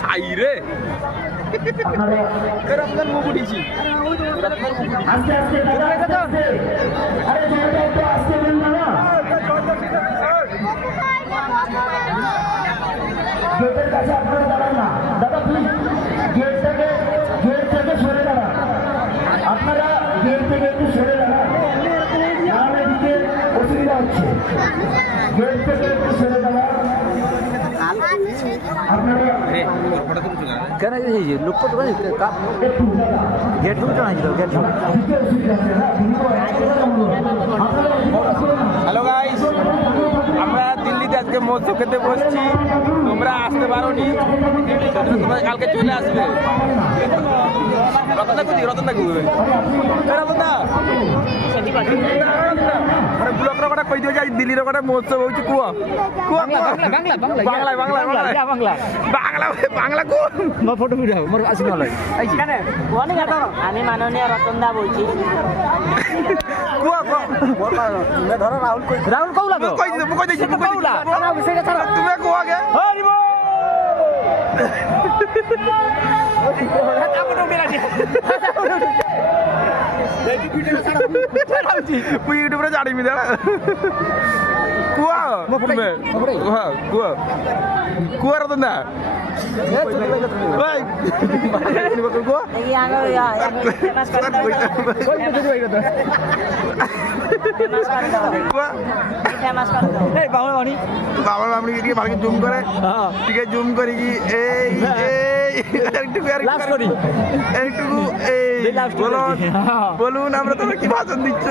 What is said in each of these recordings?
সাইরে রতন মুখ উঠেছি আস্তে আস্তে দাদা আরে জয়টা একটু আস্তে দিন দাদা গেটের কাছে আপনারা দাঁড়ান না দাদা প্লিজ গেট থেকে সরে দাঁড়ান আপনারা গেট থেকে একটু সরে দাঁড়ান নাহলে দিকে অসুবিধা হচ্ছে গেট থেকে একটু সরে দাঁড়ান কেন লোক তো গেট হ্যালো গাইস আমরা দিল্লিতে আজকে মৎস্য খেতে বসছি তোমরা আসতে পারো নি তোমরা কালকে চলে আসবে রতনদা ব্লকর কথা কই দিয়ে যাই দিল্লির কথা মহোৎসব হচ্ছে কুয়া বাংলা ফটো ভিডিও মোর আসি নয় আমি মাননীয় রতনদা বলছি কুয়া ধরো রাহুল কৌলা তুমি কুয়া গে ইউটিউবে জানিবি দাঁড়া কুয়া কুয়া কুয়া রতন দা বাবার মামনি দিকে ভালো জুম করে ঠিক আছে জুম করে কি এইটুকু বলুন আমরা তোমরা কি ভাষণ দিচ্ছ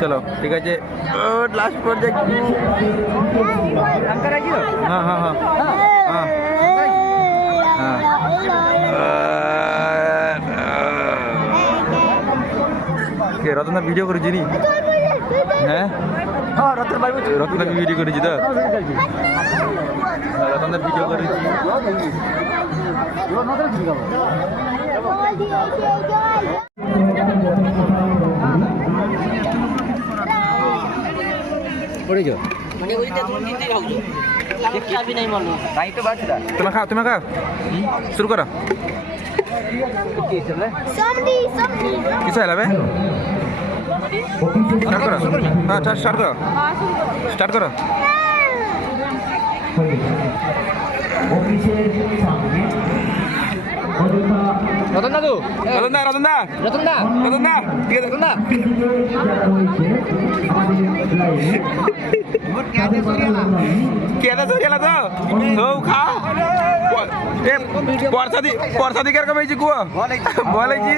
চলো ঠিক আছে লাস্ট প্রজেক্ট হ্যাঁ হ্যাঁ হ্যাঁ হ্যাঁ কে রতনদা ভিডিও করেছি নি হ্যাঁ রতনদা ভিডিও করেছি তো রতনদা ভিডিও করেছি পড়েছ तुम्हें खाओ शुरू करो किस है स्टार्ट करो हाँ स्टार्ट करो रतनदा ठीक है কেদা সরিয়ালা তো হও খা পরসা দিকে এরকম হয়েছি কুয়া বলেছি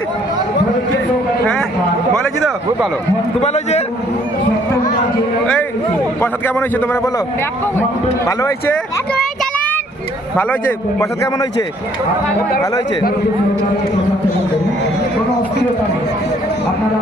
হ্যাঁ বলেছি তো খুব ভালো খুব ভালো হয়েছে এই প্রসাদ কেমন হয়েছে তোমরা বলো ভালো হয়েছে ভালো হয়েছে প্রসাদ কেমন হয়েছে ভালো হয়েছে আপনারা